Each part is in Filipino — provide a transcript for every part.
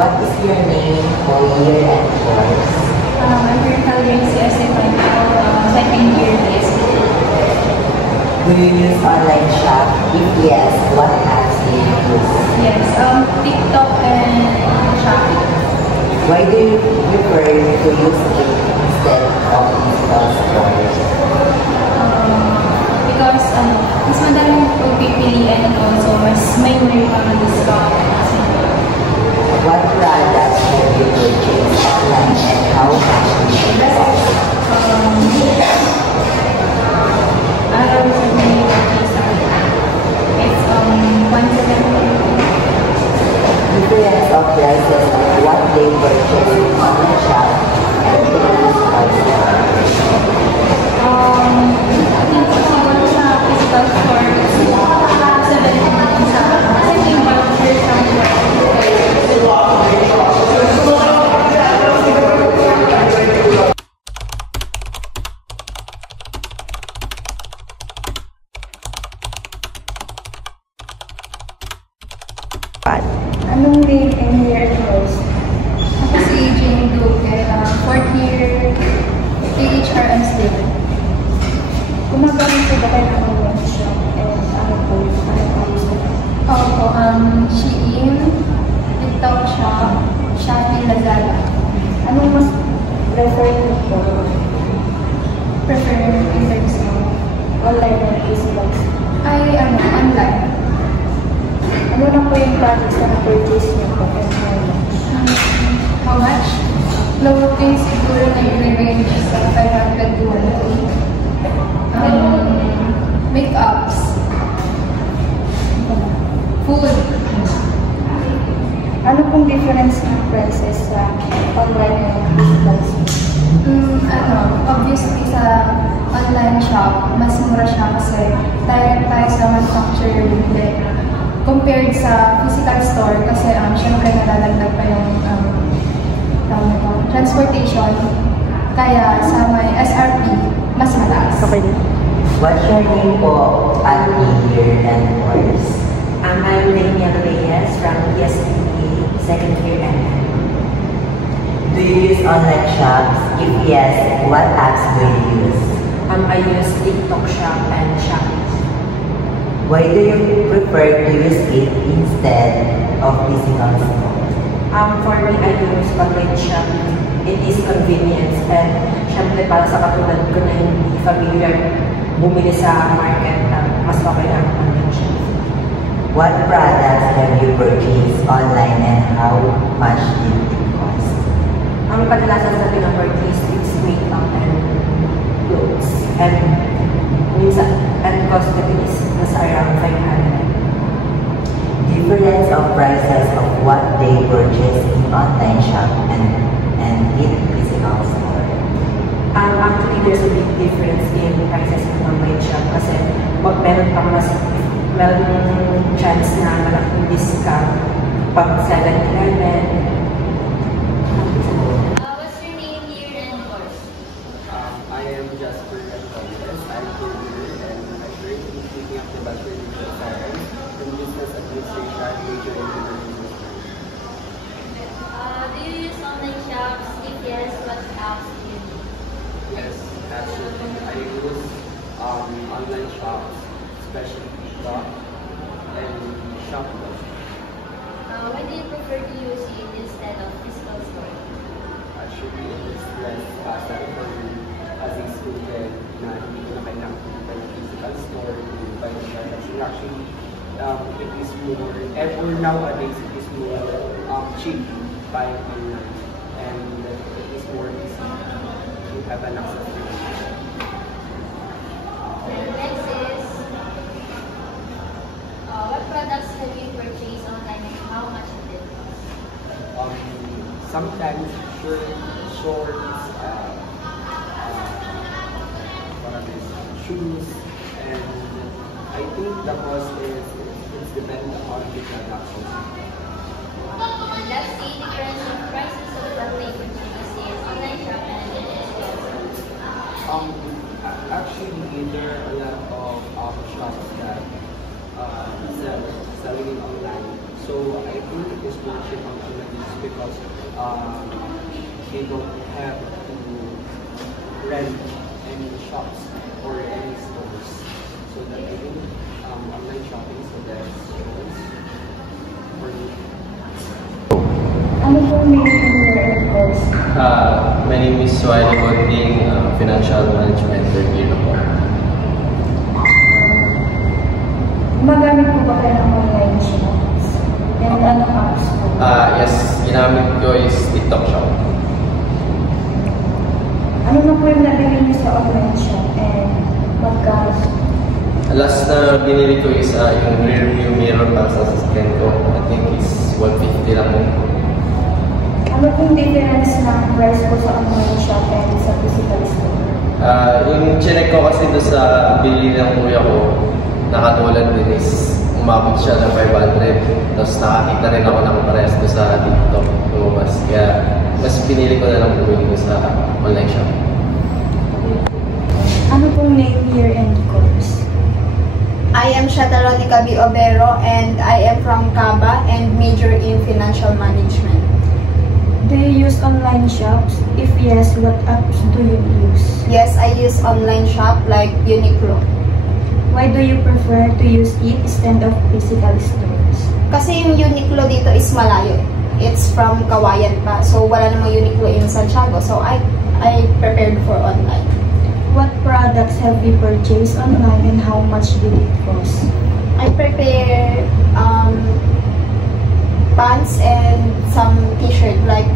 What is your name for year and course? I'm currently CSA Final, second year PSC. Do you use online shop? If yes, what apps do you use? Yes, TikTok and Shopee. Why do you prefer to use it instead of physical stores? Because mas madaming pagpipilian and also mas may mga discount. What products have you purchased online and how much did you cost? I recently purchased it's 170. Difference of prices of what they purchase in online shop and the physical store. I think siguro sa physical store, it's 7 sa kasi yung voucher sa Anong name and year course? Ako si Jane Duque, 4th year AHR and student. Gumagamit po ba kayo ng online shop and ano po yung Opo, Shein, TikTok Shop, Shopee, Lazada. Anong mas prefer niyo po? Prefer in terms of Online or physical? online. Ano na po yung products na na-purchase niyo po and how much? How much? Clothing siguro na i-range sa 500 to 1K. Make-ups. Food. Ano pong difference ng prices sa online and physical? Obviously sa online shop, mas mura siya kasi direct tayo sa manufacturer bibili. Compared sa physical store kasi syempre nalalagdag pa yung transportation. Kaya sa may SRP, mas mataas. What's your name po at year and course? I'm Daniel Reyes from ESPA, second year MM. Do you use online shops? If yes, what apps do you use? I use TikTok Shop and Shopee. Why do you prefer to use it instead of physical store? For me, I use online shopping. It is convenience and syempre para sa katulad ko na hindi familiar bumili sa market, mas okay ang online shopping. What products have you purchased online and how much did it cost? Ang kadalasan sa pinapurchase is makeup and clothes. And minsan, and cosmetics is around 500. Difference of prices of what they purchase in online shop and in physical store. Actually, there's a big difference in prices in online shop kasi meron chance na malaking discount pag 7-Eleven. What's your name, year, and course? I am Jasper Gonzalez. I'm here and I'm currently taking up the Bachelor of Science in Business Administration major in Engineering. Do you use online shops? If yes, what apps do you use? Yes, actually, I use online shops, especially TikTok and Shopee. Why do you prefer to use it instead of physical store? Actually, it is less hassle for me as a student na hindi ko na kailangan pumunta ng physical store to buy the products. And actually, it is more, or nowadays, it is more cheap buying online. And it is more easy to have an access to it. Next is, what products have you purchased online and how much did it cost? Sometimes shorts, shoes, and I think the cost is it's dependent on the product. And that's the difference in prices of what they purchase in online shop and physical store. Actually, there are a lot of shops that selling it online. So I think it is more cheap on online because they don't have to rent any shops or any stores. So that they do online shopping, so that's for me. Ano po main year and course? My name is Swiley Bonding, Financial Management third year po. Gumagamit po ba kayo ng online shops? And anong apps po? Yes, ginamit ko is TikTok Shop. Ano na po yung nabili niyo sa online shop? And magkano? Last na binili ko is yung rear view mirror para sa sasakyan ko. I think is 150 lang po. Ano pong difference ng price po sa online shop and sa physical store? Yung chinek ko kasi doon sa bili ng kuya ko, nakatulad din is umabot siya ng 500. Tapos nakakita rin ako ng parehas doon sa TikTok lumabas. Kaya mas pinili ko na lang bumili ko sa online shop. Ano pong main year and course? I am Shataronica B. Obero and I am from CABA and major in financial management. Do you use online shops? If yes, what apps do you use? Yes, I use online shop like Uniqlo. Why do you prefer to use it instead of physical stores? Kasi yung Uniqlo dito is malayo. It's from Kawayan pa. So wala namang Uniqlo in Santiago. So I prepared for online. What products have you purchased online and how much did it cost? I prepare pants and some t-shirt like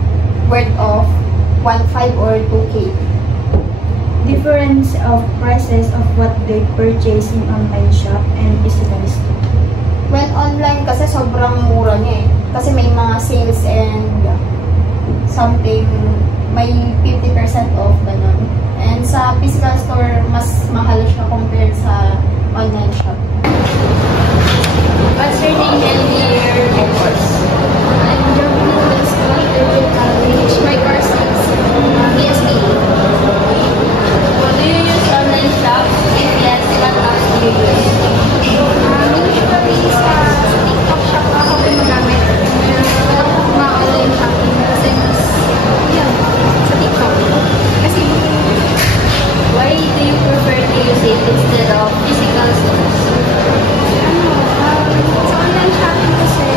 worth of 1.5 or 2K. Difference of prices of what they purchase in online shop and physical store. When online kasi sobrang mura niya eh. Kasi may mga sales and something, may 50% off ganun. And sa physical store, mas mahal siya compared sa online shop. What's your name and year and course? I'm Jocelyn Scott, college. My course is BSD. Do you use online shop? If yes, what apps do you use? Usually sa TikTok shop ako gumagamit. Wala ko mga online shopping kasi mas, yun, sa TikTok. Kasi, Why do you prefer to use it instead of physical stores? sa online shopping kasi,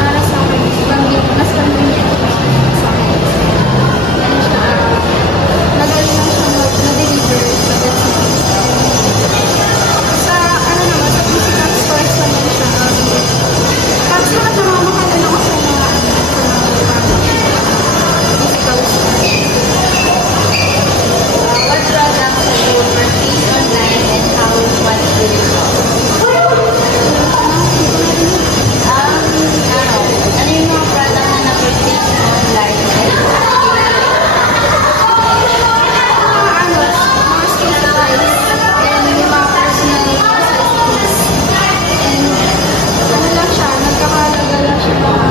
para sa akin, mas convenient sa akin. Yan siya, nagaling lang siya na-deliver, but that's it. Sa, sa physical stores naman siya, pag namamahal na ako sa mga, physical stores. What products have you purchased online and how much did it cost? Ano yung mga product na na-purchase mo online and Mga skills supplies, and yung mga personal necessities. And, lang siya, nagkakalaga lang siya mga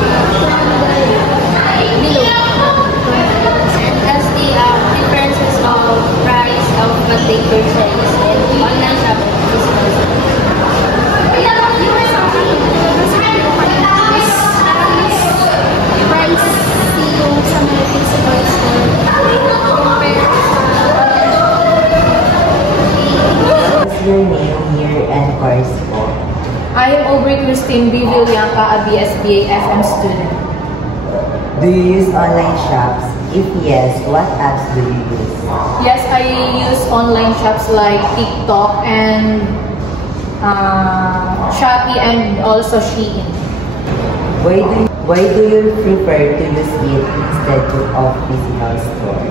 and as the differences of price of what they purchase and online shopping and physical stores? price yung sa mga physical store compare sa online shop. What's your name, year, and course po? I am Aubrey Christine B. Villanca, a BSBA FM student. Do you use online shops? If yes, what apps do you use? Yes, I use online shops like TikTok and Shopee and also Shein. Why do you prefer to use it instead of physical store?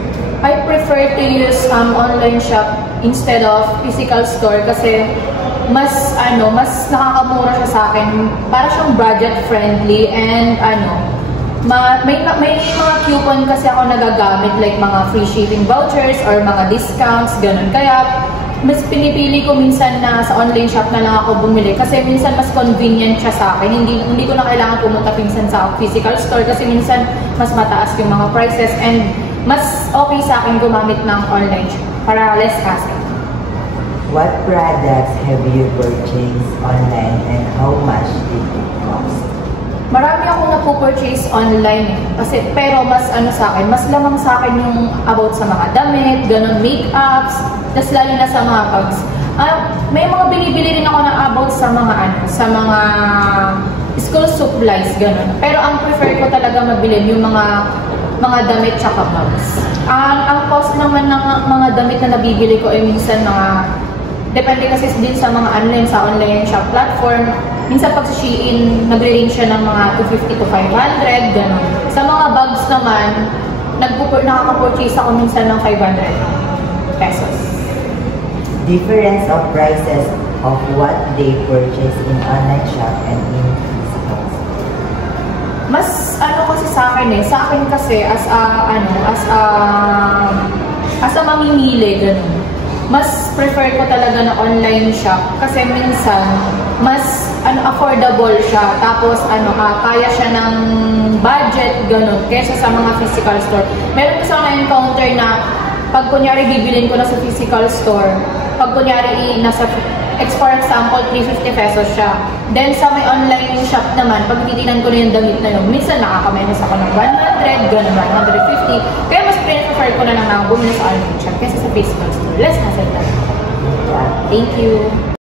I prefer to use online shop instead of physical store kasi mas nakakamura siya sa akin. Para siyang budget friendly and may mga coupon kasi ako nagagamit like mga free shipping vouchers or mga discounts, ganun. Kaya mas pinipili ko minsan na sa online shop na lang ako bumili kasi minsan mas convenient siya sa akin. Hindi ko na kailangan pumunta minsan sa physical store kasi minsan mas mataas yung mga prices and mas okay sa akin gumamit ng online shop para less hassle. What products have you purchased online and how much did it cost? Marami akong napo-purchase online kasi pero mas ano sa akin, mas lamang sa akin yung about sa mga damit, ganun, make-ups, tas lalo na sa mga bags. May mga binibili rin ako ng about sa mga sa mga school supplies, ganun. Pero ang prefer ko talaga mabili yung mga damit tsaka bags. Ang cost naman ng mga damit na nabibili ko ay minsan depende kasi din sa mga online shop platform. Minsan pag sa Shein, nagre-range siya ng mga 250 to 500, gano'n. Sa mga bags naman, nakaka-purchase ako minsan ng 500 pesos. Difference of prices of what they purchase in online shop and in physical store. Mas kasi sa akin kasi as a mamimili, gano'n. Mas prefer ko talaga na online shop kasi minsan mas affordable siya, tapos kaya siya ng budget, ganun, kaysa sa mga physical store. Meron kasi ako na-encounter na pag kunyari bibilin ko na sa physical store, pag kunyari for example 350 pesos siya, then sa may online shop naman, pag titinan ko na yung damit na yun, minsan nakakamenos ako ng 100, ganun, 150, kaya mas prefer ko na lang bumili sa online shop kaysa sa physical store. Less na sa that. Thank you.